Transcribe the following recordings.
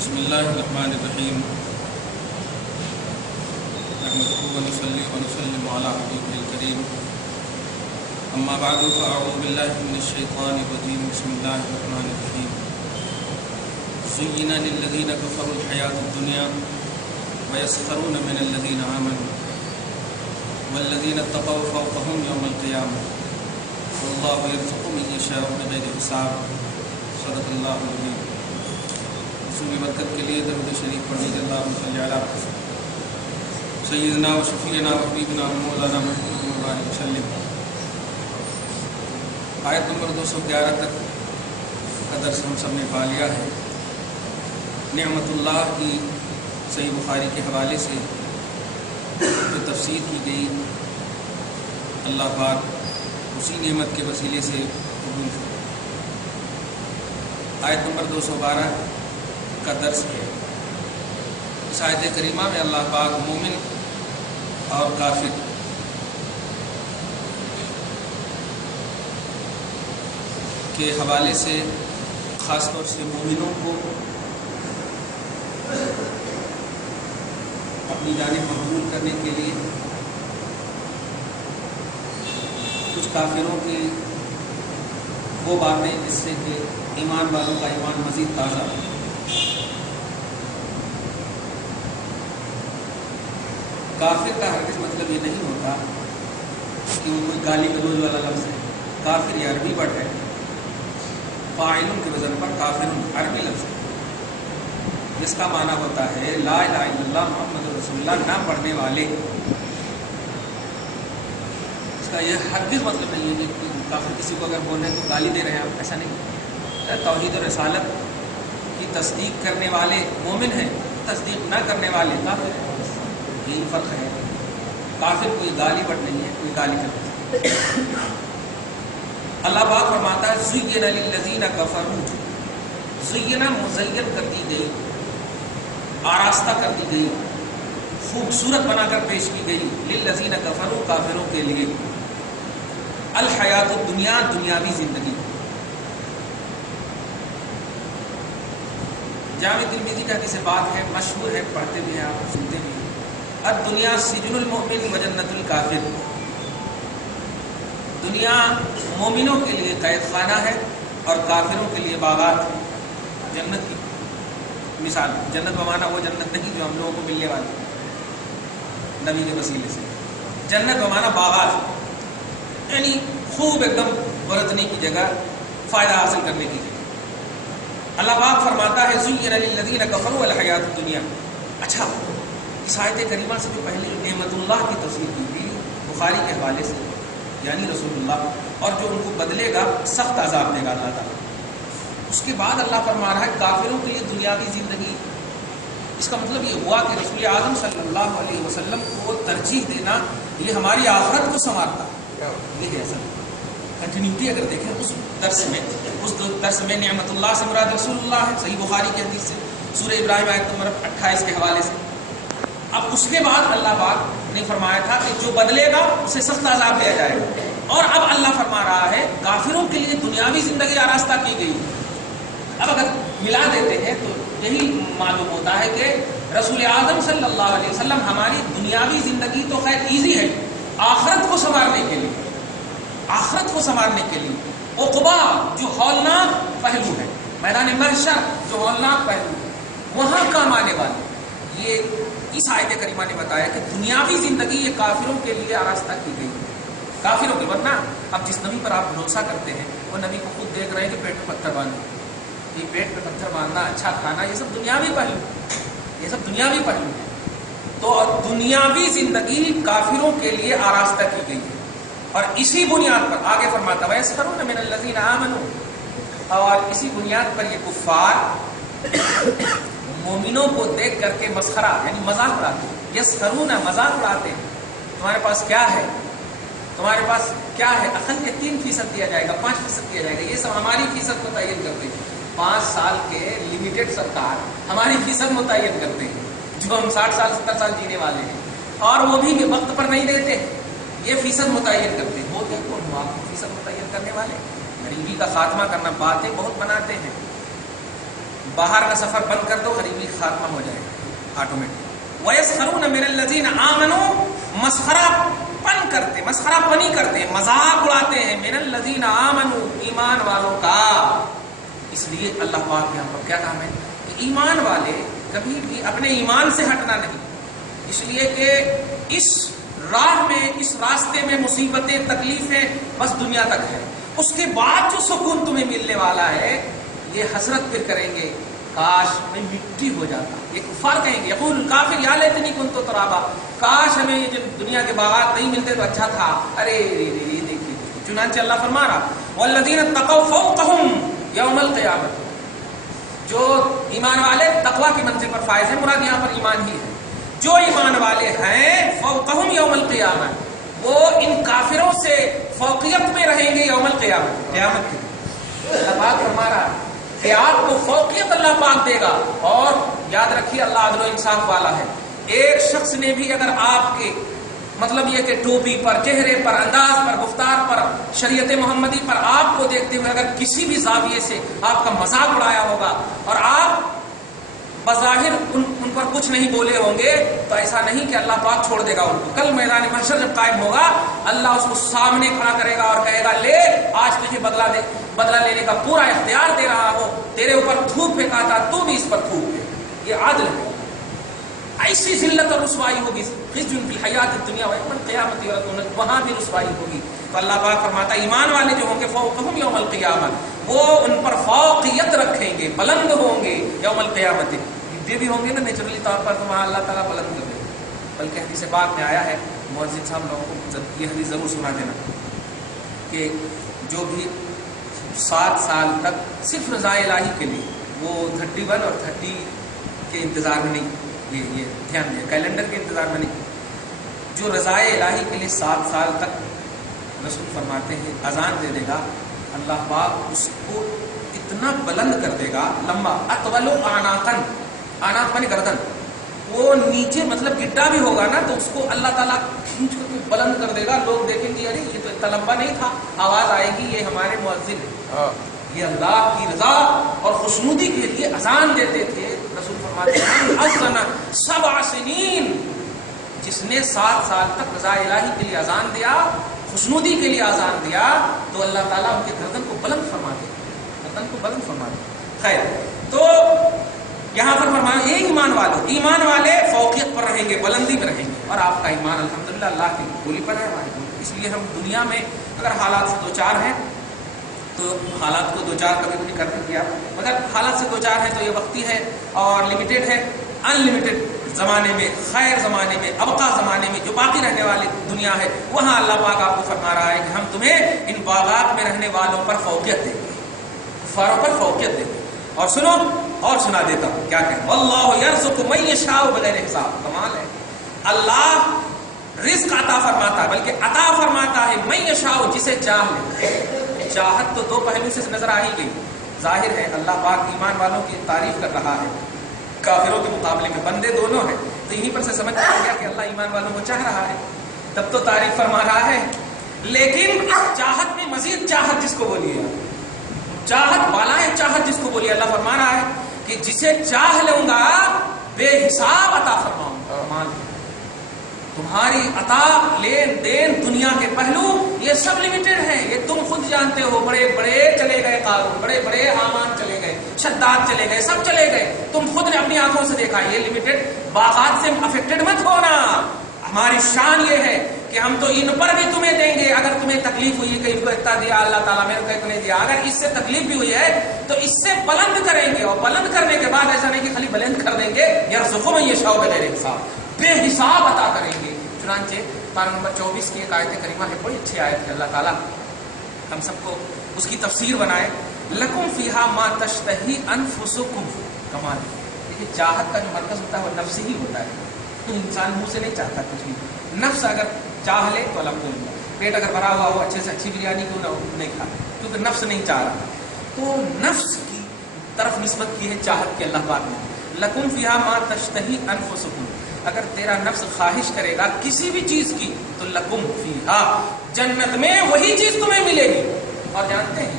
بسم اللہ الرحمن الرحیم نحمده ونصلي ونسلم على حبیبه الکریم اما بعد فاعوذ باللہ من الشیطان الرجیم بسم اللہ الرحمن الرحیم زین للذین کفروا الحیاة الدنیا ویسخرون من الذین آمنوا والذین اتقوا فوقهم یوم القیامة واللہ یرزق من یشاء بغیر حساب صدق اللہ العظیم۔ رسول برکت کے لیے درود شریف پڑھ لیجیے۔ اللہم صلی علی سیدنا و شفیعنا و حبیبنا و مولانا محمد وعلیہ وسلم۔ آیت نمبر 211 تک کا درس ہم سب نے پا لیا ہے۔ نعمت اللہ کی صحیح بخاری کے حوالے سے جو تفسیر کی گئی، اللہ پاک اسی نعمت کے وسیلے سے قبول کرے۔ آیت نمبر 212 کا درس ہے۔ اس آیت کریمہ میں اللہ پاک مومن اور کافر کے حوالے سے خاص طور سے مومنوں کو اپنی جانب مقبول کرنے کے لیے، کچھ کافروں کی وہ باتیں جس سے کہ ایمان والوں کا ایمان مزید تازہ ہو۔ کافر کا ہرگز مطلب یہ نہیں ہوتا کہ وہ کوئی گالی گلوچ والا لفظ ہے۔ کافر یہ عربی ورڈ ہے، فاعلن کے وزن پر کافر عربی لفظ ہے، جس کا معنی ہوتا ہے لا الہ الا اللہ محمد رسول اللہ نہ پڑھنے والے۔ اس کا یہ ہرگز مطلب نہیں ہے کہ کافر کسی کو اگر بول رہے ہیں تو گالی دے رہے ہیں آپ، ایسا نہیں۔ توحید و رسالت کی تصدیق کرنے والے مومن ہیں، تصدیق نہ کرنے والے کافر ہیں، یہی فرق ہے۔ کافر کوئی گالی بٹ نہیں ہے، کوئی گالی کرتا ہے۔ اللہ پاک فرماتا ہے زین للذین کفروا، زینہ مزین کر دی گئی، آراستہ کر دی گئی، خوبصورت بنا کر پیش کی گئی، للذین کفروا کافروں کے لیے، الحیات الدنیا دنیاوی زندگی۔ جامع ترمذی کا حدیث بات ہے، مشہور ہے، پڑھتے بھی ہیں آپ، سنتے بھی ہیں۔ الدنیا سجن المؤمن و جنت الکافر، دنیا مومنوں کے لیے قید خانہ ہے اور کافروں کے لیے باغات ہے۔ جنت کی مثال، جنت بمانا وہ جنت نہیں جو ہم لوگوں کو ملنے والی نبی کے وسیلے سے، جنت بمانا باغات، یعنی خوب ایک دم برتنے کی جگہ، فائدہ حاصل کرنے کی جگہ۔ اللہ پاک فرماتا ہے زین للذین کفروا الحیات الدنیا۔ اچھا، اس آیت کریمہ سے جو پہلے نعمت اللہ کی تفسیر کی گئی بخاری کے حوالے سے، یعنی رسول اللہ، اور جو ان کو بدلے گا سخت عذاب دے گا اللہ تعالیٰ، اس کے بعد اللہ فرما رہا ہے کافروں کے لیے دنیاوی زندگی۔ اس کا مطلب یہ ہوا کہ رسول اعظم صلی اللہ علیہ وسلم کو ترجیح دینا یہ ہماری آخرت کو سنوارتا ہے۔ یہ ہے اصل کنٹینیوٹی۔ اگر دیکھیں اس درس میں نعمت اللہ سے مراد رسول اللہ ہے، صحیح بخاری کی حدیث سے، سورہ ابراہیم آیت نمبر 28 کے حوالے سے۔ اب اس کے بعد اللہ پاک نے فرمایا تھا کہ جو بدلے گا اسے سخت عذاب دیا جائے گا، اور اب اللہ فرما رہا ہے کافروں کے لیے دنیاوی زندگی آراستہ کی گئی۔ اب اگر ملا دیتے ہیں تو یہی معلوم ہوتا ہے کہ رسول اعظم صلی اللہ علیہ وسلم ہماری دنیاوی زندگی تو خیر ایزی ہے، آخرت کو سنوارنے کے لیے، آخرت کو سنوارنے کے لیے عقبہ جو ہولناک پہلو ہے، میدان محشر جو ہولناک پہلو ہے، وہاں کام آنے والے، یہ اس آیت کریمہ نے بتایا کہ دنیاوی زندگی یہ کافروں کے لیے آراستہ کی گئی، کافروں کے۔ ورنہ اب جس نبی پر آپ بھروسہ کرتے ہیں وہ نبی کو خود دیکھ رہے ہیں کہ پیٹ میں پتھر باندھنا، یہ پیٹ پہ پتھر باندھنا، اچھا کھانا، یہ سب دنیاوی پہلو، یہ سب دنیاوی پہلو ہے۔ تو دنیاوی زندگی کافروں کے لیے آراستہ کی گئی ہے، اور اسی بنیاد پر آگے فرماتا ہے یسخرون من الذین آمنوا، اور اسی بنیاد پر یہ کفار مومنوں کو دیکھ کر کے مسخرہ یعنی مذاق اڑاتے ہیں۔ یسخرون مذاق اڑاتے ہیں، تمہارے پاس کیا ہے، تمہارے پاس کیا ہے، اقل کے 3% دیا جائے گا، 5% دیا جائے گا، یہ سب ہماری فیصد متعین کرتے ہیں۔ 5 سال کے لمیٹڈ سرکار ہماری فیصد متعین کرتے ہیں، جو ہم 60 سال 70 سال جینے والے ہیں، اور وہ بھی وقت پر نہیں دیتے، یہ فیصد متعین کرتے ہیں۔ ہوتے کون ہو آپ فیصد متعین کرنے والے؟ غریبی کا خاتمہ کرنا، باتیں بہت بناتے ہیں، باہر کا سفر بند کر دو، غریبی خاتمہ ہو جائے گا آٹومیٹک۔ وَيَسْخَرُونَ مِنَ الَّذِينَ آمَنُوا، مسخرہ پنی کرتے ہیں، مذاق اڑاتے ہیں، من الذین آمنوا، ایمان والوں کا۔ اس لیے اللہ پاک یہاں پر کیا کام ہے کہ ایمان والے کبھی بھی اپنے ایمان سے ہٹنا نہیں، اس لیے کہ اس راہ میں، اس راستے میں مصیبتیں، تکلیفیں بس دنیا تک ہے، اس کے بعد جو سکون تمہیں ملنے والا ہے یہ حسرت پھر کریں گے کاش میں مٹی ہو جاتا۔ یہ کفار کہیں گے، یقول الکافر یا لیتنی کنت ترابا، کاش ہمیں یہ جو دنیا کے باغات نہیں ملتے تو اچھا تھا، ارے دیکھیے۔ چنانچہ اللہ فرما رہا والذین اتقوا فوقہم یوم القیامت، جو ایمان والے تقوی کی منزل پر فائز ہیں، مراد یہاں پر ایمان ہی ہے، جو ایمان والے ہیں فوقہم یوم القیامت، وہ ان کافروں سے فوقیت میں رہیں گے یوم القیامت، قیامت کی۔ اللہ پاک فرما رہا ہے کہ آپ کو فوقیت اللہ پاک دے گا، اور یاد رکھیے اللہ عدل و انصاف والا ہے۔ ایک شخص نے بھی اگر آپ کے مطلب یہ کہ ٹوپی پر، چہرے پر، انداز پر، گفتار پر، شریعت محمدی پر آپ کو دیکھتے ہوئے اگر کسی بھی زاویے سے آپ کا مذاق اڑایا ہوگا اور آپ بظاہر ان پر کچھ نہیں بولے ہوں گے، تو ایسا نہیں کہ اللہ پاک چھوڑ دے گا ان کو۔ کل میدان محشر جب قائم ہوگا اللہ اس کو سامنے کھڑا کرے گا اور کہے گا لے آج تجھے بدلہ لینے کا پورا اختیار دے رہا ہو، تیرے اوپر تھوک پھینکا تھا تو بھی اس پر تھوک پھینک۔ یہ عدل ہے۔ ایسی ذلت اور رسوائی ہوگی خزي في الحیات الدنیا ویوم القیامت یردون، وہاں بھی رسوائی ہوگی۔ تو اللہ پاک فرماتا ہے ایمان والے جو ہوں گے فوقہم یوم القیامت، وہ ان پر فوقیت رکھیں گے، بلند ہوں گے یوم القیامت۔ یہ بھی ہوں گے نا نیچرلی طور پر، تو وہاں اللہ تعالیٰ بلند کر دے گا۔ بلکہ حدیث پاک میں آیا ہے، مؤذن صاحب لوگوں کو یہ حدیث ضرور سنا دینا کہ جو بھی 7 سال تک صرف رضا الہی کے لیے، وہ 31 اور 30 کے انتظار میں نہیں، یہ دھیان دیا، کیلنڈر کے انتظار میں نہیں، جو رضا الہی کے لیے 7 سال تک رسول فرماتے ہیں اذان دے دے گا، اللہ پاک اس کو اتنا بلند کر دے گا، لمبا، اطول اعناقن، اعناق مانے گردن، وہ نیچے مطلب گڈھا بھی ہوگا نا تو اس کو اللہ تعالیٰ کھینچ کر بلند کر دے گا، لوگ دیکھیں گے ارے یہ تو اتنا لمبا نہیں تھا، آواز آئے گی یہ ہمارے مؤذن ہیں، یہ اللہ کی رضا اور خوشنودی کے لیے اذان دیتے تھے۔ رسول فرماتے ہیں اذن 7 سنین، جس نے 7 سال تک رضا الہی کے لیے اذان دیا، خوشنودی کے لیے اذان دیا، تو اللہ تعالیٰ ان کے گردن کو بلند فرما دے، گردن کو بلند فرما دے۔ خیر، تو یہاں پر فرمایا یہ ایمان والے فوقیت پر رہیں گے، بلندی میں رہیں گے، اور آپ کا ایمان الحمدللہ اللہ کی بولی پر ہے ہماری۔ اس لیے ہم دنیا میں اگر حالات سے دوچار ہیں تو حالات کو دوچار کبھی بھی نہیں کرتے کیا، مگر حالات سے دوچار ہے تو یہ وقتی ہے اور لمیٹڈ ہے۔ ان لمیٹڈ زمانے میں، خیر زمانے میں، ابقا زمانے میں جو باقی رہنے والی دنیا ہے، وہاں اللہ پاک آپ کو فرما رہا ہے کہ ہم تمہیں ان باغات میں رہنے والوں پر فوقیت دیں گے، کفاروں پر فوقیت دیں گے۔ اور سنو، اور سنا دیتا ہوں کیا کہیں، واللہ یرزق من یشاء بغیر حساب۔ کمال ہے، اللہ رزق عطا فرماتا ہے، بلکہ عطا فرماتا ہے من یشاء، جسے چاہ لے۔ چاہت تو 2 پہلو سے نظر آ ہی گئی، ظاہر ہے اللہ پاک ایمان والوں کی تعریف کر رہا ہے، کافروں کے مقابلے میں بندے دونوں ہیں، تو یہیں پر سے سمجھ آ گیا کہ اللہ ایمان والوں کو چاہ رہا ہے، تب تو تعریف فرما رہا ہے۔ لیکن چاہت میں مزید چاہت جس کو بولیے، چاہت بالائے چاہت جس کو بولیے، اللہ فرما رہا ہے کہ جسے چاہ لوں گا بے حساب عطا فرماؤں گا۔ تمہاری عطا، لین دین، دنیا کے پہلو یہ سب لمیٹڈ ہیں، یہ تم خود جانتے ہو۔ بڑے بڑے چلے گئے قارون، بڑے بڑے حامان چلے گئے، شداد چلے گئے، سب چلے گئے، تم خود نے اپنی آنکھوں سے دیکھا، یہ لمیٹڈ باغات سے افیکٹڈ مت ہونا۔ ہماری شان یہ ہے کہ ہم تو ان پر بھی تمہیں دیں گے، اگر تمہیں تکلیف ہوئی کہ ان کو اتنا دیا اللہ تعالیٰ، میرے کو اتنے دیا، اگر اس سے تکلیف بھی ہوئی ہے تو اس سے بلند کریں گے، اور بلند کرنے کے بعد ایسا نہیں کہ خالی بلند کر دیں گے، یرزق من یشاء بغیر حساب، بے حساب عطا کریں گے۔ چنانچہ پارہ نمبر 24 کی ایک آیت کریمہ ہے، بڑی اچھی آیت ہے، اللہ تعالیٰ ہم سب کو اس کی تفسیر بنائے۔ لکم فیہا ما تشتہی انفسکم، کمال۔ دیکھیے چاہت کا جو مرکز ہوتا ہے وہ نفس ہی ہوتا ہے، تو انسان منہ سے نہیں چاہتا کچھ بھی، نفس اگر چاہ لے تو الحمدللہ، پیٹ اگر بھرا ہوا ہو اچھے سے اچھی بریانی کیوں نہ ہو نہیں کھا، کیونکہ نفس نہیں چاہ رہا، تو نفس کی طرف نسبت کی ہے چاہت کے اللہ پاک نے۔ لکم فیہا ما تشتہی انفسکم، اگر تیرا نفس خواہش کرے گا کسی بھی چیز کی تو لکم فیہا، جنت میں وہی چیز تمہیں ملے گی۔ اور جانتے ہیں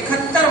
71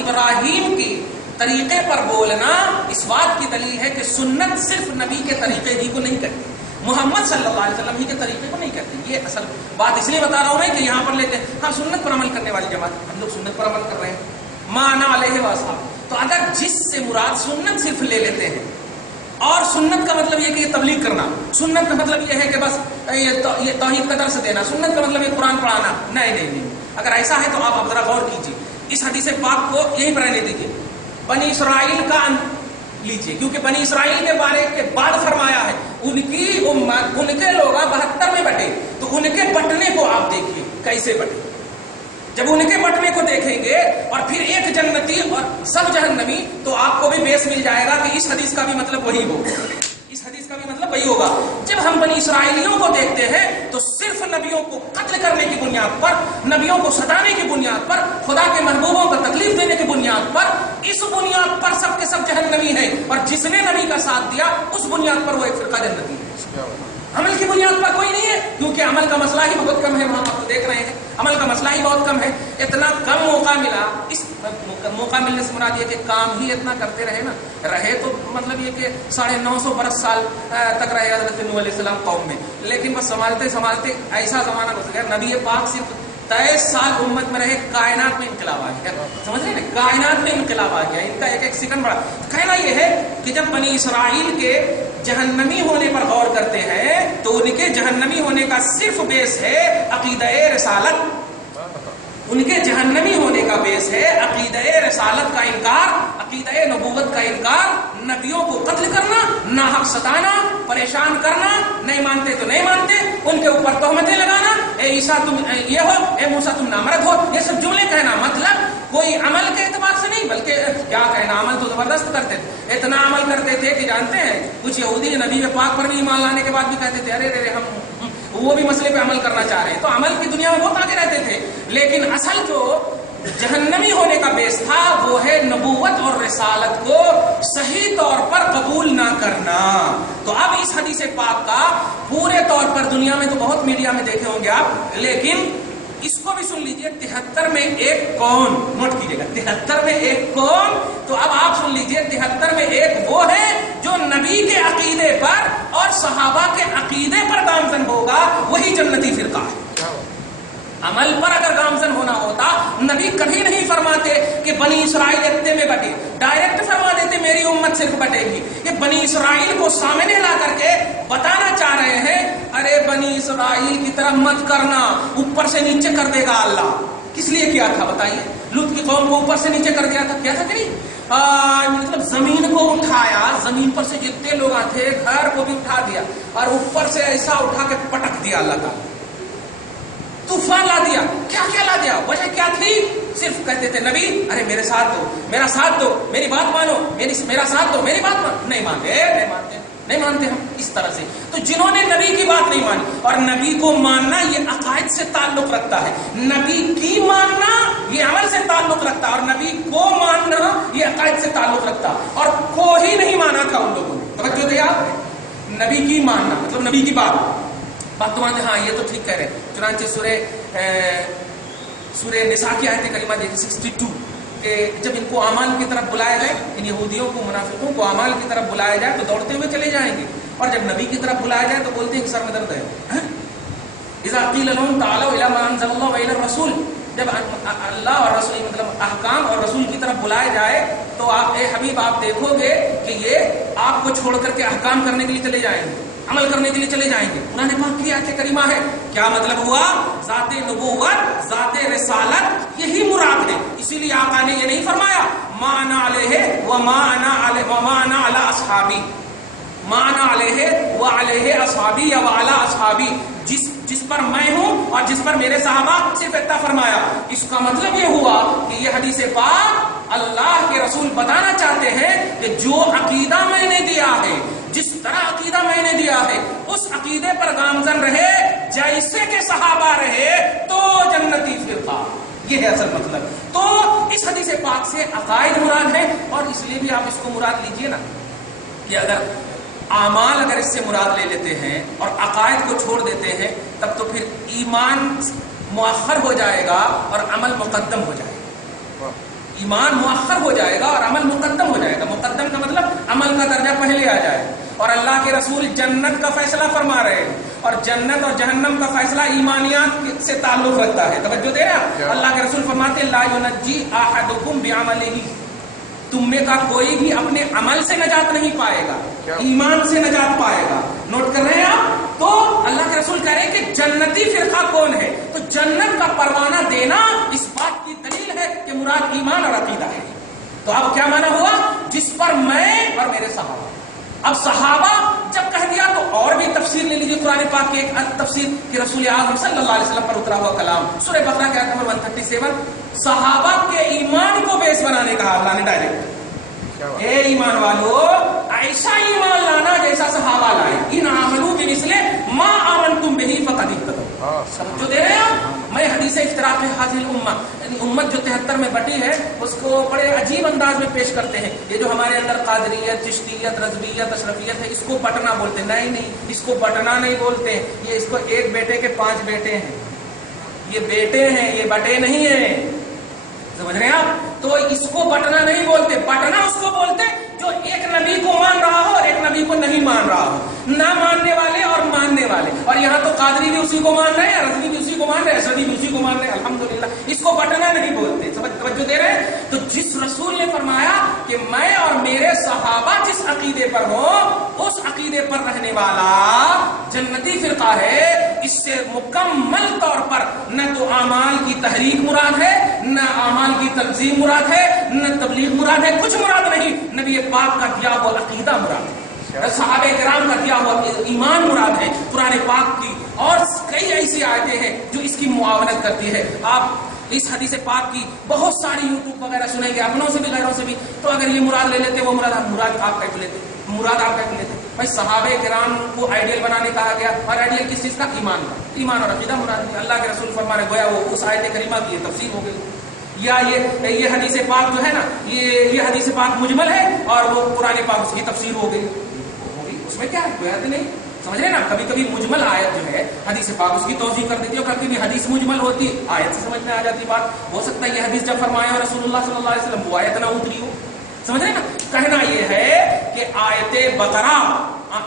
ابراہیم کی طریقے پر بولنا اس بات کی دلیل ہے کہ سنت صرف نبی کے طریقے ہی کو نہیں کہتی، محمد صلی اللہ علیہ وسلم ہی کے طریقے کو نہیں کہتی. یہ اصل بات اس لیے بتا رہا ہوں میں کہ یہاں پر لیتے ہیں ہاں سنت پر عمل کرنے والی جماعت، ہم لوگ سنت پر عمل کر رہے ہیں ما انا علیہ واصحاب. تو اگر جس سے مراد سنت صرف لے لیتے ہیں اور سنت کا مطلب یہ کہ یہ تبلیغ کرنا، سنت کا مطلب یہ ہے کہ بس یہ توحید کا درس دینا، سنت کا مطلب یہ قرآن پڑھانا، نہیں. اگر ایسا ہے تو آپ ذرا غور کیجیے، اس حدیث پاک کو یہیں پر رہنے دیجیے. بنی اسرائیل کا لیجیے، کیونکہ بنی اسرائیل کے بارے کے بعد فرمایا ہے ان کی امت، ان کے لوگ 72 میں بٹے، تو ان کے بٹنے کو آپ دیکھیے کیسے بٹے. جب ان کے بٹنے کو دیکھیں گے اور پھر ایک جنتی اور سب جہنمی، تو آپ کو بھی بیس مل جائے گا کہ اس حدیث کا بھی مطلب وہی ہوگا، اس حدیث کا بھی مطلب وہی ہوگا. جب ہم بنی اسرائیلیوں کو دیکھتے ہیں تو صرف نبیوں کو قتل کرنے کی بنیاد پر، نبیوں کو ستانے کی بنیاد پر، خدا کے محبوبوں کو تکلیف دینے کی بنیاد پر، اس بنیاد پر سب کے سب جہنمی ہیں، اور جس نے نبی کا ساتھ دیا اس بنیاد پر وہ ایک فرقہ جنتی ہے. عمل کی بنیاد پر کوئی نہیں ہے، کیونکہ عمل کا مسئلہ ہی بہت کم ہے. وہاں آپ دیکھ رہے ہیں عمل کا مسئلہ ہی بہت کم ہے. اتنا کم موقع ملا، اس موقع ملنے سے مراد یہ کہ کام ہی اتنا کرتے رہے نا، رہے تو مطلب یہ کہ 950 برس سال تک رہے حضرت نوح علیہ السلام قوم میں، لیکن بس سنبھالتے سنبھالتے ایسا زمانہ گزر گیا. نبی پاک صرف 23 سال امت میں رہے، کائنات میں انقلاب آ گیا. سمجھ رہے ہیں، کائنات میں انقلاب آ گیا، ان کا ایک ایک سیکنڈ بڑا. کہنا یہ ہے کہ جب بنی اسرائیل کے جہنمی ہونے پر غور کرتے ہیں تو ان کے جہنمی ہونے کا صرف بیس ہے عقیدہ رسالت. ان کے جہنمی ہونے کا بیس ہے عقیدہ رسالت کا انکار، عقیدہ نبوت کا انکار، نبیوں کو قتل کرنا، ناحق ستانا، پریشان کرنا، نہیں مانتے تو نہیں مانتے، ان کے اوپر تہمتیں لگانا، اے عیسیٰ تم یہ ہو، اے موسیٰ تم نامرد ہو، یہ سب جملے کہنا. مطلب کوئی عمل کے اعتبار سے نہیں، بلکہ کیا کہنا، عمل تو زبردست کرتے تھے. اتنا عمل کرتے تھے کہ جانتے ہیں کچھ یہودی نبی پاک پر بھی ایمان لانے کے بعد بھی کہتے تھے ارے ہم وہ بھی مسئلے پہ عمل کرنا چاہ رہے ہیں. تو عمل کی دنیا میں بہت آگے رہتے تھے، لیکن اصل جو جہنمی ہونے کا بیس تھا وہ ہے نبوت اور رسالت کو صحیح طور پر قبول نہ کرنا. تو اب اس حدیث پاک کا پورے طور پر دنیا میں تو بہت میڈیا میں دیکھے ہوں گے آپ، لیکن اس کو بھی سن لیجئے. 73 میں ایک کون، نوٹ کیجئے گا، 73 میں ایک کون. تو اب آپ سن لیجئے، 73 میں ایک وہ ہے جو نبی کے عقیدے پر اور صحابہ کے عقیدے پر گامزن ہوگا، وہی جنتی فرقہ ہے. عمل پر اگر گامزن ہونا ہوتا، نبی کبھی نہیں فرماتے کہ بنی اسرائیل اتنے میں بٹے، ڈائریکٹ فرما دیتے میری امت صرف بٹے گی. یہ بنی اسرائیل کو سامنے لا کر کے بتانا چاہ رہے ہیں ارے بنی اسرائیل کی طرح مت کرنا، اوپر سے نیچے کر دے گا اللہ. کس لیے کیا تھا بتائیے؟ لوط کی قوم کو اوپر سے نیچے کر دیا تھا، کیا تھا کہ نہیں؟ مطلب زمین کو اٹھایا، زمین پر سے جتنے لوگ تھے گھر کو بھی اٹھا دیا، اور اوپر سے ایسا اٹھا کے پٹک دیا اللہ تعالیٰ، طوفان لا دیا. کیا کیا لا دیا؟ وجہ کیا تھی؟ صرف کہتے تھے نبی ارے میرے ساتھ دو، میرا ساتھ دو، میری بات مانو، میرا ساتھ دو، میری بات مانو. نہیں مانتے ہم اس طرح سے. تو جنہوں نے نبی کی بات نہیں مانی، اور نبی کو ماننا یہ عقائد سے تعلق رکھتا ہے، نبی کی ماننا یہ عمل سے تعلق رکھتا ہے، اور نبی کو ماننا یہ عقائد سے تعلق رکھتا ہے. اور کو ہی نہیں مانا تھا ان لوگوں نے. توجہ دیا، نبی کی ماننا مطلب نبی کی بات تو مانتے. ہاں یہ تو ٹھیک کہہ رہے. چنانچہ سورہ نساء کی آیت کریمہ دیکھیں 62 کہ جب ان کو اعمال کی طرف بلایا جائے، ان یہودیوں کو، منافقوں کو اعمال کی طرف بلایا جائے تو دوڑتے ہوئے چلے جائیں گے، اور جب نبی کی طرف بلایا جائے تو بولتے ہیں کہ سر میں درد ہے. اذا قیل لهم تعالوا الى ما انزل الله والى الرسول، جب اللہ اور رسول مطلب احکام اور رسول کی طرف بلایا جائے تو آپ اے حبیب آپ دیکھو گے کہ یہ آپ کو چھوڑ کر کے احکام کرنے کے لیے چلے جائیں گے، عمل کرنے کے لیے چلے جائیں گے. قرآن پاک کی آیت کریمہ ہے. کیا مطلب ہوا؟ ذات نبوت، ذات رسالت یہی مراد ہے. اسی لیے آقا نے یہ نہیں فرمایا ما انا علیہ وما انا علی اصحابی، ما انا علیہ وعلیہ اصحابی یا وعلی اصحابی، جس پر میں ہوں اور جس پر میرے صحابہ، صرف اتنا فرمایا. اس کا مطلب یہ ہوا کہ یہ حدیث پاک اللہ کے رسول بتانا چاہتے ہیں کہ جو عقیدہ میں نے دیا ہے، جس طرح عقیدہ میں نے دیا ہے، اس عقیدے پر گامزن رہے جیسے کہ صحابہ رہے تو جنتی فرقہ. یہ ہے اصل مطلب. تو اس حدیث پاک سے عقائد مراد ہے، اور اس لیے بھی آپ اس کو مراد لیجئے نا کہ اگر اعمال اگر اس سے مراد لے لیتے ہیں اور عقائد کو چھوڑ دیتے ہیں تب تو پھر ایمان مؤخر ہو جائے گا اور عمل مقدم ہو جائے گا. ایمان مؤخر ہو جائے گا اور عمل مقدم ہو جائے گا. مقدم کا مطلب عمل کا درجہ پہلے آ جائے. اور اللہ کے رسول جنت کا فیصلہ فرما رہے ہیں, اور جنت اور جہنم کا فیصلہ ایمانیات سے تعلق رکھتا ہے. توجہ دے رہے. اللہ کے رسول فرماتے ہیں لا ینجی احدکم بعملہ, تم میں کا کوئی بھی اپنے عمل سے نجات نہیں پائے گا, ایمان سے نجات پائے گا. نوٹ کر رہے ہیں آپ؟ تو اللہ کے رسول کہہ رہے ہیں کہ جنتی فرقہ کون ہے, تو جنت کا پروانہ دینا اس بات کی دلیل ہے کہ مراد ایمان اور عقیدہ ہے. تو اب کیا مانا ہوا؟ جس پر میں اور میرے صحابہ. اب صحابہ جب کہہ دیا تو اور بھی تفسیر لے لیجیے قرآن پاک کی ایک تفسیر کہ رسول اعظم صلی اللہ علیہ وسلم پر اترا ہوا کلام سورہ بقرہ کے آیت نمبر 137, صحابہ کے ایمان کو بیس بنانے کہا اللہ نے ڈائریکٹ. اے ایمان والو, ایسا ایمان لانا جیسا صحابہ لائے. ان آمنوا بمثل ما آمنتم به فقد اهتدوا. جو دے رہے ہیں میں حدیث افتراق حاضر الامہ, یعنی امت جو 73 میں بٹی ہے اس کو بڑے عجیب انداز میں پیش کرتے ہیں. یہ جو ہمارے اندر قادریت, چشتیت, رضویت, اشرفیت ہے, اس کو بٹنا بولتے ہیں. نہیں, اس کو بٹنا نہیں بولتے. یہ اس کو ایک بیٹے کے 5 بیٹے ہیں. یہ بیٹے ہیں, یہ بٹے نہیں ہیں. سمجھ رہے ہیں آپ؟ تو اس کو بٹنا نہیں بولتے. بٹنا اس کو بولتے جو ایک نبی کو مان رہا ہو اور ایک نبی کو نہیں مان رہا ہو, نہ ماننے والے اور ماننے والے. اور یہاں تو قادری بھی اسی کو مان رہے ہیں, رضوی بھی اسی کو مان رہے ہیں, اشرفی بھی اسی کو مان رہے ہیں. الحمدللہ, اس کو بٹنا نہیں بولتے. توجہ دے رہے ہیں؟ تو جس رسول نے فرمایا کہ میں اور میرے صحابہ جس عقیدے پر ہوں اس عقیدے پر رہنے والا جنتی فرقہ ہے, اس سے مکمل طور پر نہ تو اعمال کی تحریک مراد ہے, نہ اعمال کی تنظیم مراد ہے, نہ تبلیغ مراد ہے. کچھ مراد نہیں. نبی پاک کا دیا ہوا عقیدہ مراد ہے, صحابہ کرام کا دیا ہوا ایمان مراد ہے. قرآن پاک کی اور کئی ایسی آیتیں ہیں جو اس کی معاونت کرتی ہے. آپ اس حدیث پاک کی بہت ساری یوٹیوب وغیرہ سنیں گے, اپنوں سے بھی غیروں سے بھی. تو اگر یہ مراد لے لیتے, وہ مراد آپ کہہ لیتے, مراد آپ کہہ لیتے. بھائی صحابہ کرام کو آئیڈیل بنانے کہا گیا, اور آئیڈیل کس چیز کا؟ ایمان کا. ایمان اور عقیدہ مراد ہے. اللہ کے رسول فرمانے گویا وہ اس آیت کریمہ کی تفسیر ہو گئی. یا یہ حدیث پاک جو ہے نا, یہ حدیث پاک مجمل ہے اور وہ قرآن پاک اس کی تفسیر ہو گئی. اس میں کیا ہے؟ کوئی حد نہیں. سمجھ رہے ہیں نا؟ کبھی کبھی مجمل آیت جو ہے حدیث پاک اس کی توضیح کر دیتی ہے, اور کبھی بھی حدیث مجمل ہوتی ہے, آیت سے سمجھ میں آ جاتی بات. ہو سکتا ہے یہ حدیث جب فرمایا رسول اللہ صلی اللہ علیہ وسلم وہ آیت نہ اتری ہو. سمجھ رہے ہیں نا؟ کہنا یہ ہے کہ آیت بقرہ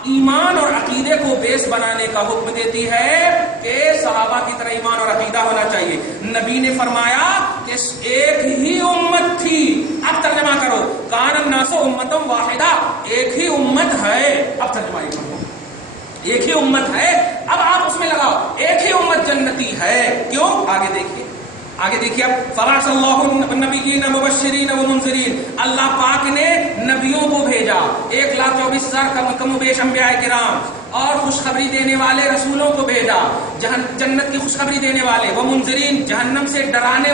ایمان اور عقیدے کو بیس بنانے کا حکم دیتی ہے کہ صحابہ کی طرح ایمان اور عقیدہ ہونا چاہیے. نبی نے فرمایا کہ ایک ہی امت تھی. اب ترجمہ کرو, کان الناس امۃ واحدہ, ایک ہی امت ہے. اب ترجمہ کرو, ایک ہی امت ہے. اب آپ اس میں لگاؤ, ایک ہی امت جنتی ہے. کیوں؟ آگے دیکھیے, آگے دیکھیے. اب فبعث اللہ النبیین مبشرین ومنذرین, اللہ پاک نے نبیوں کو بھیجا 1,24,000 کم و بیش انبیاء کرام, اور خوشخبری دینے والے رسولوں کو بھیجا, جنت کی خوشخبری دینے والے, وہ منذرین جہنم سے ڈرانے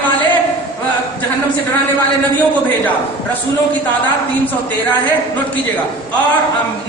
والے نبیوں کو بھیجا. رسولوں کی تعداد 313 ہے, نوٹ کیجئے گا, اور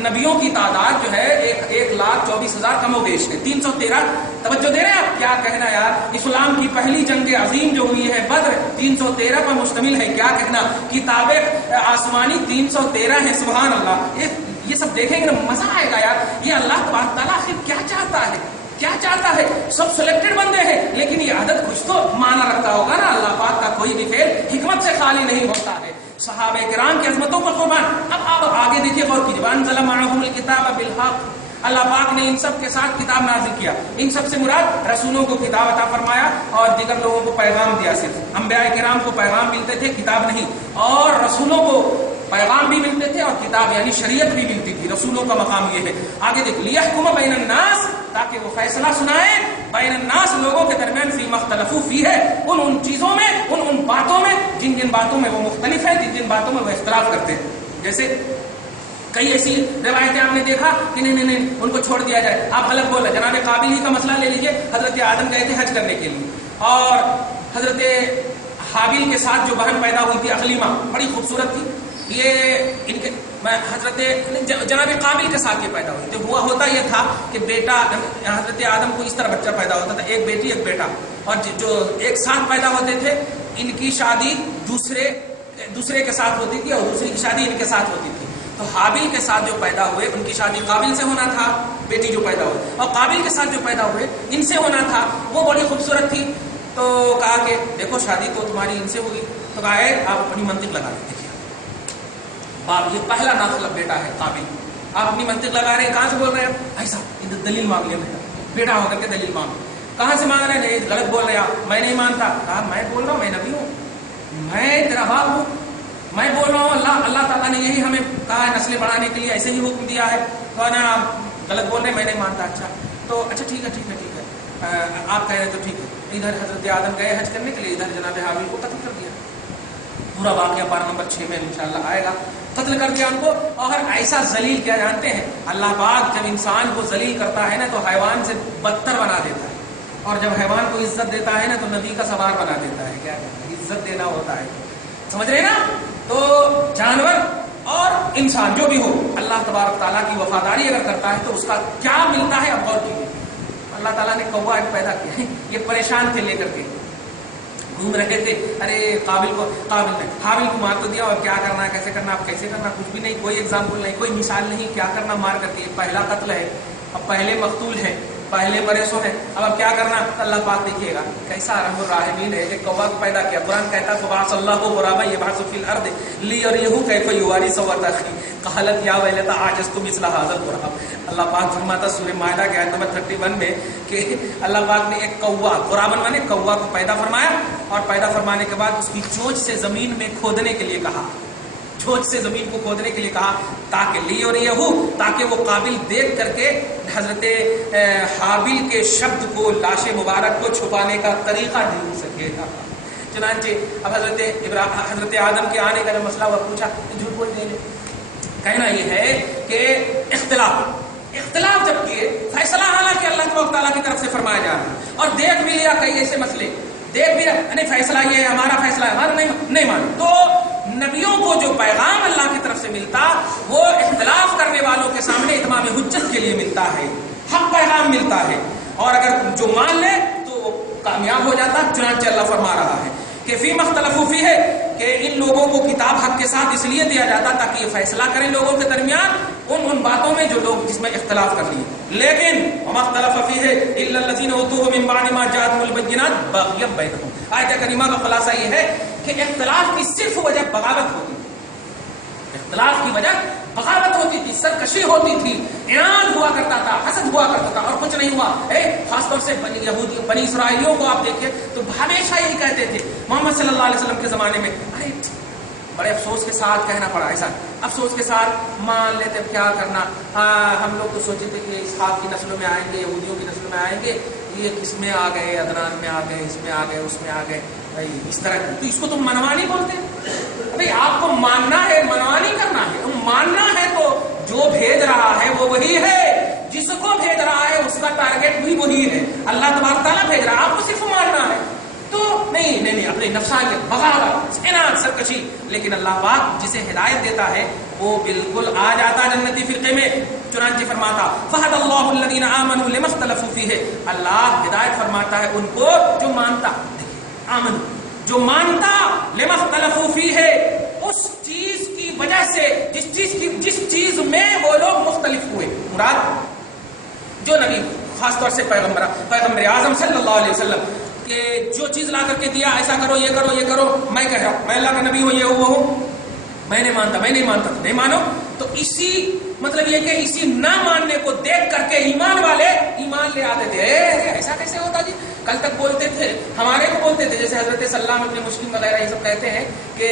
نبیوں کی تعداد جو ہے 1,24,000 کم و بیش ہے. 313. توجہ دے رہے ہیں آپ؟ کیا کہنا یار, اسلام کی پہلی جنگ عظیم جو ہوئی ہے بدر 313 پر مشتمل ہے. کیا کہنا, کتابیں آسمانی 313 ہیں. سبحان اللہ. یہ سب دیکھیں گے نا, مزہ آئے گا یار. یہ اللہ تبارک تعالیٰ آخر کیا چاہتا ہے, کیا چاہتا ہے؟ سب سلیکٹڈ بندے ہیں, لیکن یہ عدد کچھ تو مانا رکھتا ہوگا نا. اللہ پاک کا کوئی بھی فعل حکمت سے خالی نہیں ہوتا ہے. صحابہ کرام کی عظمتوں پر قربان. اب آپ آگے دیکھیے, غور کیجیے. وانزل معهم الکتاب بالحق, اللہ پاک نے ان سب کے ساتھ کتاب نازل کیا. ان سب سے مراد رسولوں کو کتاب عطا فرمایا اور دیگر لوگوں کو پیغام دیا. صرف انبیاء کرام کو پیغام ملتے تھے, کتاب نہیں. اور رسولوں کو پیغام بھی ملتے تھے اور کتاب یعنی شریعت بھی ملتی تھی. رسولوں کا مقام یہ ہے. آگے دیکھ, لیحکم بین الناس, تاکہ وہ فیصلہ سنائے بین الناس, لوگوں کے درمیان, فی مختلفو فی ہے, ان چیزوں میں, ان باتوں میں جن باتوں میں وہ مختلف ہے, جن باتوں میں وہ اختلاف کرتے ہیں. جیسے کئی ایسی روایتیں آپ نے دیکھا کہ نہیں ان کو چھوڑ دیا جائے, آپ غلط بول رہے. جناب قابل ہی کا مسئلہ لے لیجیے. حضرت آدم گئے تھے حج کرنے کے لیے, اور حضرت حابیل کے ساتھ جو بہن پیدا ہوئی تھی اقلیمہ, بڑی خوبصورت تھی. یہ ان کے حضرت جناب قابل کے ساتھ یہ پیدا ہوئی. جو ہوتا یہ تھا کہ بیٹا, حضرت آدم کو اس طرح بچہ پیدا ہوتا تھا, ایک بیٹی ایک بیٹا, اور جو ایک ساتھ پیدا ہوتے تھے ان کی شادی دوسرے کے ساتھ ہوتی تھی, اور دوسری کی شادی ان کے ساتھ ہوتی تھی. تو حابیل کے ساتھ جو پیدا ہوئے ان کی شادی قابل سے ہونا تھا, بیٹی جو پیدا ہوئی, اور قابل کے ساتھ جو پیدا ہوئے ان سے ہونا تھا. وہ بڑی خوبصورت تھی. تو کہا کہ دیکھو شادی تو تمہاری ان سے ہوگی, تو کہا ہے آپ اپنی منطق لگا دیں. دیکھیے باپ یہ پہلا ناخلب بیٹا ہے قابل, آپ اپنی منطق لگا رہے ہیں, کہاں سے بول رہے ہیں آپ؟ ایسا دلیل مانگ لیا بیٹا ہو کر کے دلیل مانگ, کہاں سے مانگ رہے ہیں؟ غلط بول رہے آپ, میں نہیں مانتا. کہا میں بول رہا ہوں, میں نبی ہوں, میں تیرا باپ ہوں, میں بول رہا ہوں اللہ تعالیٰ نے یہی ہمیں کہا ہے نسلیں بڑھانے کے لیے, ایسے ہی حکم دیا ہے. تو نا آپ غلط بول رہے ہیں, میں نہیں مانتا. اچھا تو اچھا ٹھیک ہے, آپ کہہ رہے تو ٹھیک ہے. ادھر حضرت آدم گئے حج کرنے کے لیے, ادھر جناب حابیل کو قتل کر دیا. پورا واقعہ پارہ نمبر 6 میں انشاءاللہ آئے گا. قتل کر دیا ان کو. اور ایسا ذلیل کیا جانتے ہیں, اللہ پاک جب انسان کو ذلیل کرتا ہے نا تو حیوان سے بدتر بنا دیتا ہے, اور جب حیوان کو عزت دیتا ہے نا تو نبی کا سوار بنا دیتا ہے. کیا عزت دینا ہوتا ہے, سمجھ رہے نا؟ تو جانور اور انسان جو بھی ہو, اللہ تبارک تعالیٰ کی وفاداری اگر کرتا ہے تو اس کا کیا ملتا ہے, اب غور کیجیے. اللہ تعالیٰ نے کوا ایک پیدا کیا ہے, یہ پریشان تھے لے کر کے گھوم رہے تھے. ارے قابل نے حابل کو مار تو دیا, اور کیا کرنا ہے, کیسے کرنا, اب کیسے کرنا, کچھ بھی نہیں, کوئی ایگزامپل نہیں, کوئی مثال نہیں, کیا کرنا, مار کر کے. پہلا قتل ہے, اب پہلے مقتول ہے, پہلے مرے ہیں, اب کیا کرنا. اللہ پاک دیکھیے گا کیسا رحم الراحمین ہے, ایک کوا کو پیدا کیا. قرآن کہتا ہے فبعث اللہ غرابا یبحث فی الارض لیریہ کیف یواری سوءۃ اخیہ قالت یا ویلتی عجزت مثل ھذا الغراب. اللہ پاک فرماتا سورہ مائدہ کے آیت نمبر 31 میں کہ اللہ پاک نے ایک کوا, غرابن مانے کوا کو پیدا فرمایا, اور پیدا فرمانے کے بعد اس کی چونچ سے زمین میں کھودنے کے لیے کہا, چونچ سے زمین کو کھودنے کے لیے کہا, تاکہ لی اور یہ ہو, تاکہ وہ قابل دیکھ کر کے حضرت حابیل کے شبد کو, لاش مبارک کو چھپانے کا طریقہ ڈھونڈ سکے. چنانچہ اب حضرت آدم کے آنے کا جو مسئلہ ہوا, پوچھا جھوٹ بول دیں. کہنا یہ ہے کہ اختلاف جب کیے, فیصلہ حالانکہ اللہ تعالیٰ کی طرف سے فرمایا جا رہا ہے, اور دیکھ بھی لیا کئی ایسے مسئلے, دیکھ بھی نہیں فیصلہ یہ ہے, ہمارا فیصلہ ہے, ہمارا نہیں مانو. تو نبیوں کو جو پیغام اللہ کی طرف سے ملتا وہ اختلاف کرنے والوں کے سامنے اتمام حجت کے لیے ملتا ہے, حق پیغام ملتا ہے, اور اگر جو مان لے تو کامیاب ہو جاتا. چنانچہ اللہ فرما رہا ہے کہ فی مختلف فیہ ہے کہ ان لوگوں کو کتاب حق کے ساتھ اس لیے دیا جاتا تاکہ یہ فیصلہ کریں لوگوں کے درمیان ان باتوں میں جو لوگ جس میں اختلاف کر لیے. لیکن مختلف فیہ الا الذین اوتوہ من بعد ما جاءتهم البینات بغیا بینہم. آیت کریمہ کا خلاصہ یہ ہے کہ اختلاف کی صرف وجہ بغاوت ہوتی, اختلاف کی وجہ بغاوت ہوتی تھی, سرکشی ہوتی تھی, عناد ہوا کرتا تھا, حسد ہوا کرتا تھا, اور کچھ نہیں ہوا. خاص طور سے بنی اسرائیلیوں کو آپ دیکھیں تو ہمیشہ یہی کہتے تھے محمد صلی اللہ علیہ وسلم کے زمانے میں. بڑے افسوس کے ساتھ کہنا پڑا, ایسا افسوس کے ساتھ مان لیتے, اب کیا کرنا. ہم لوگ تو سوچے تھے کہ اسحاق کی نسلوں میں آئیں گے, یہودیوں کی نسلوں میں آئیں گے, یہ کس میں آ گئے, عدنان میں آ گئے, اس میں آ گئے, اس میں آ گئے, اس طرح کی. تو اس کو تم منوانی بولتے. بھائی آپ کو ماننا ہے, منوانی کرنا ہے. ماننا ہے تو جو بھیج رہا ہے وہ وہی ہے, جس کو بھیج رہا ہے اس کا ٹارگیٹ بھی وہی ہے, اللہ تبارک تعالیٰ بھیج رہا ہے, آپ کو صرف ماننا ہے. تو نہیں اپنے نفسانیت, بغاوت, عناد, سرکشی. لیکن اللہ پاک جسے ہدایت دیتا ہے وہ بالکل آ جاتا جنتی فرقے میں. چنانچہ فرماتا فہد اللہ الذین آمنوا لما اختلفوا فیہ, اللہ ہدایت فرماتا ہے ان کو جو مانتا, آمن جو مانتا, لما اختلفوا فیہ اس چیز کی وجہ سے جس چیز میں وہ لوگ مختلف ہوئے. مراد جو نبی, خاص طور سے پیغمبر اعظم صلی اللہ علیہ وسلم کہ جو چیز لا کر کے دیا, ایسا کرو, یہ کرو, یہ کرو, میں کہہ رہا ہوں میں اللہ کا نبی ہوں, یہ وہ ہوں, میں نہیں مانتا, نہیں مانو. تو اسی مطلب یہ کہ اسی نہ ماننے کو دیکھ کر کے ایمان والے ایمان لے آتے تھے. ایسا کیسے ہوتا جی, کل تک بولتے تھے, ہمارے کو بولتے تھے, جیسے حضرت سلام ابن مشکم وغیرہ یہ سب کہتے ہیں کہ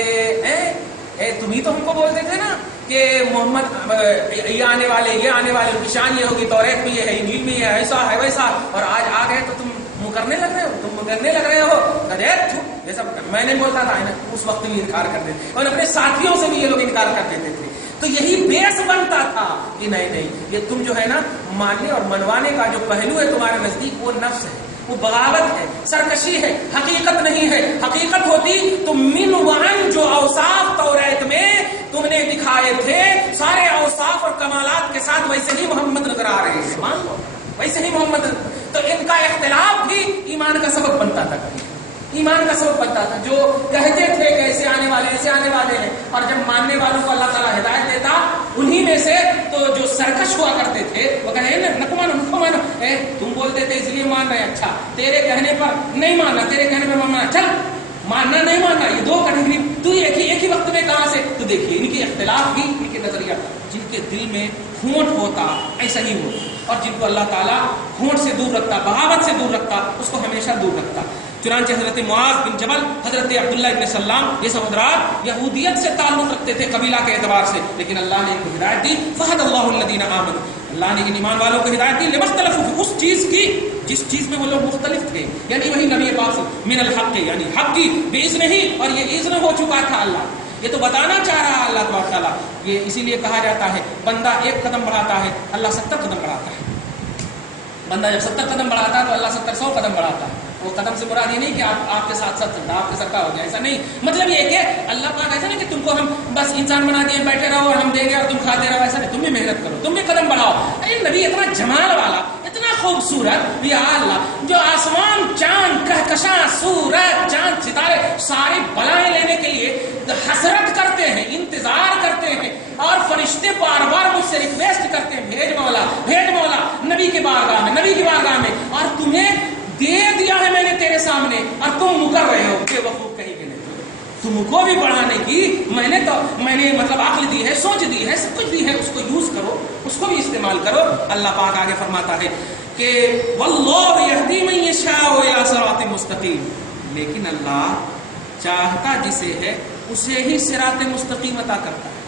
تم ہی تو ہم کو بولتے تھے نا کہ محمد یہ آنے والے, ان کی شان یہ ہوگی, توریت میں یہ ہے, انجیل میں یہ ہے, ایسا ہے ویسا, اور آج آ گئے تو تم کرنے لگ رہے ہو. یہ سب میں نہیں بولتا تھا, اس وقت بھی انکار کر دیتے, اور اپنے ساتھیوں سے بھی یہ لوگ انکار کر دیتے تھے. تو یہی بیس بنتا تھا کہ نہیں یہ تم جو ہے نا ماننے اور منوانے کا جو پہلو ہے تمہارے نزدیک وہ نفس ہے, وہ بغاوت ہے, سرکشی ہے, حقیقت نہیں ہے. حقیقت ہوتی تو من وعن جو اوصاف توریت میں تم نے دکھائے تھے, سارے اوصاف اور کمالات کے ساتھ ویسے ہی محمد نظر آ رہے ہیں, مان لو ویسے ہی محمد. تو ان کا اختلاف بھی ایمان کا سبب بنتا تھا, ایمان کا سبب بنتا تھا. جو کہتے تھے کہ ایسے آنے والے ہیں, اور جب ماننے والوں کو اللہ تعالیٰ ہدایت دیتا, انہی میں سے تو جو سرکش ہوا کرتے تھے وہ کہتے ہیں نکو مانو, تم بولتے تھے اس لیے مان رہے, اچھا تیرے کہنے پر نہیں ماننا, تیرے کہنے پر ماننا, چل ماننا نہیں ماننا یہ دو کیٹیگری. تو ایک ہی وقت میں کہاں سے؟ تو دیکھیے ان کے اختلاف بھی ان کے نظریہ. جن کے دل میں ہونٹ ہوتا ایسا ہی ہو, اور جن کو اللہ تعالیٰ ہونٹ سے دور رکھتا, بغاوت سے دور رکھتا, اس کو ہمیشہ دور رکھتا. چنانچہ حضرت معاذ بن جبل, حضرت عبداللہ ابن سلام, یہ سب حضرات یہودیت سے تعلق رکھتے تھے قبیلہ کے اعتبار سے, لیکن اللہ نے ان کو ہدایت دی. فہد اللہ الذین آمنوا, اللہ نے ان ایمان والوں کو ہدایت دی. لما اختلفوا فی, اس چیز کی جس چیز میں وہ لوگ مختلف تھے, یعنی وہی نبی پاک سے من الحق, یعنی حق کی باذن ہی, اور یہ اذن ہو چکا تھا. اللہ یہ تو بتانا چاہ رہا ہے اللہ تبارک تعالیٰ. یہ اسی لیے کہا جاتا ہے بندہ ایک قدم بڑھاتا ہے اللہ 70 قدم بڑھاتا ہے. بندہ جب 70 قدم بڑھاتا ہے تو اللہ 70-100 قدم بڑھاتا ہے. وہ قدم سے مراد یہ نہیں کہ آپ کے ساتھ ساتھ چلتا, آپ کے ساتھ کا ہو جائے, ایسا نہیں. مطلب یہ کہ اللہ پاک ایسا نہیں کہ تم کو ہم بس انسان بنا دیے بیٹھے رہو اور ہم دیں گے اور تم کھاتے رہو, ایسا نہیں. تم بھی محنت کرو, تم بھی قدم بڑھاؤ. ارے نبی اتنا جمال والا, اتنا خوبصورت, یا اللہ, جو آسمان, چاند, کہکشاں, سورج, چاند, ستارے ساری بلائیں لینے کے لیے حسرت کرتے ہیں, انتظار کرتے ہیں, اور فرشتے بار بار مجھ سے ریکویسٹ کرتے ہیں بھیج مولا, بھیج مولا نبی کی بارگاہ میں, نبی کی بارگاہ میں, اور تمہیں دے دیا ہے میں نے تیرے سامنے اور تم مکر رہے ہو. بے وقوف کہیں گے نہیں. تم کو بھی بڑھانے کی میں نے مطلب عقل دی ہے, سوچ دی ہے, سب کچھ دی ہے, اس کو یوز کرو, اس کو بھی استعمال کرو. اللہ پاک آگے فرماتا ہے کہ واللہ یہدی من یشاء الی صراط مستقیم, لیکن اللہ چاہتا جسے ہے اسے ہی صراط مستقیم عطا کرتا ہے.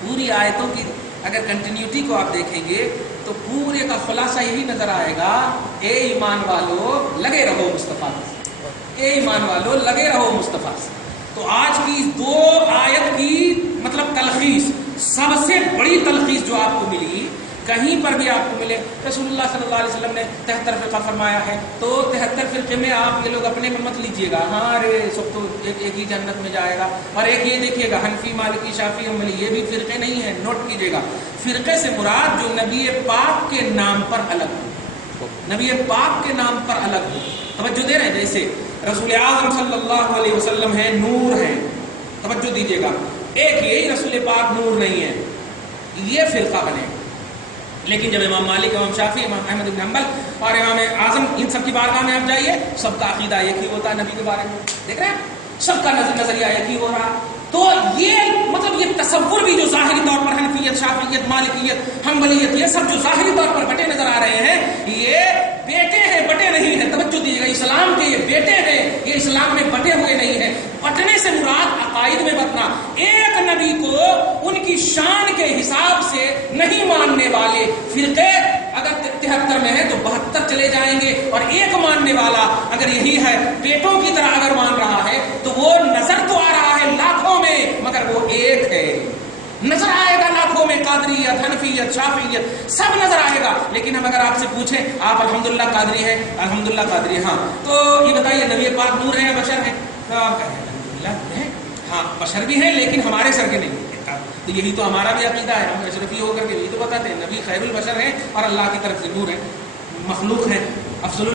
پوری آیتوں کی اگر کنٹینیوٹی کو آپ دیکھیں گے تو پورے کا خلاصہ یہی نظر آئے گا, اے ایمان والو لگے رہو مصطفیٰ سے, اے ایمان والو لگے رہو مصطفیٰ سے. تو آج کی 2 آیت کی مطلب تلخیص, سب سے بڑی تلخیص جو آپ کو ملی, کہیں پر بھی آپ کو ملے, رسول اللہ صلی اللہ علیہ وسلم نے 73 فرقہ فرمایا ہے, تو 73 فرقے میں آپ یہ لوگ اپنے میں مت لیجئے گا, ہاں ارے سب تو ایک ہی جنت میں جائے گا. اور ایک یہ دیکھیے گا حنفی, مالکی, شافعی, حنبلی, یہ بھی فرقے نہیں ہیں, نوٹ کیجئے گا. فرقے سے مراد جو نبی پاک کے نام پر الگ ہو, نبی پاک کے نام پر الگ ہو. توجہ دے رہے ہیں, جیسے رسول اعظم صلی اللہ علیہ وسلم ہے, نور ہے, توجہ دیجئے گا, ایک یہی رسول پاک نور نہیں ہے, یہ فرقہ بنے. لیکن جب امام مالک, امام شافعی, امام احمد بن حنبل اور امام اعظم, ان سب کی بارگاہ میں آپ جائیے, سب کا عقیدہ ایک ہی ہوتا ہے نبی کے بارے میں. دیکھ رہے ہیں, سب کا نظریہ ایک ہی ہو رہا. تو یہ مطلب یہ تصور بھی جو ظاہری طور پر حنفیت, شافعیت, مالکیت, حنبلیت, یہ سب جو ظاہری طور پر بٹے نظر آ رہے ہیں, یہ بیٹے ہیں, بٹے نہیں ہیں. توجہ دیجیے گا, اسلام کے یہ بیٹے ہیں, یہ اسلام میں بٹے ہوئے نہیں ہیں. بٹنے سے مراد عقائد میں بٹنا. ایک نبی کو ان کی شان کے حساب سے نہیں ماننے والے فرقے اگر 73 میں ہے تو 72 چلے جائیں گے, اور ایک ماننے والا اگر یہی ہے, بیٹوں کی طرح اگر مان رہا ہے, تو وہ نظر تو آ رہا ہے لاکھوں میں, مگر وہ ایک ہے. نظر آئے گا لاکھوں میں, قادریت, حنفیت, شافعیت سب نظر آئے گا. لیکن ہم اگر آپ سے پوچھیں, آپ الحمدللہ قادری ہیں, الحمدللہ قادری, ہاں, تو یہ بتائیے نبی پاک نور ہے یا بشر ہے؟ الحمدللہ ہے, ہاں بشر بھی ہیں لیکن ہمارے سر کے نہیں. تو یہی تو ہمارا بھی عقیدہ ہے, ہم اشرفی ہو کر کے یہی تو بتاتے ہیں نبی خیر البشر ہے اور اللہ کی طرف سے نور ہے, مخلوق ہے, افضل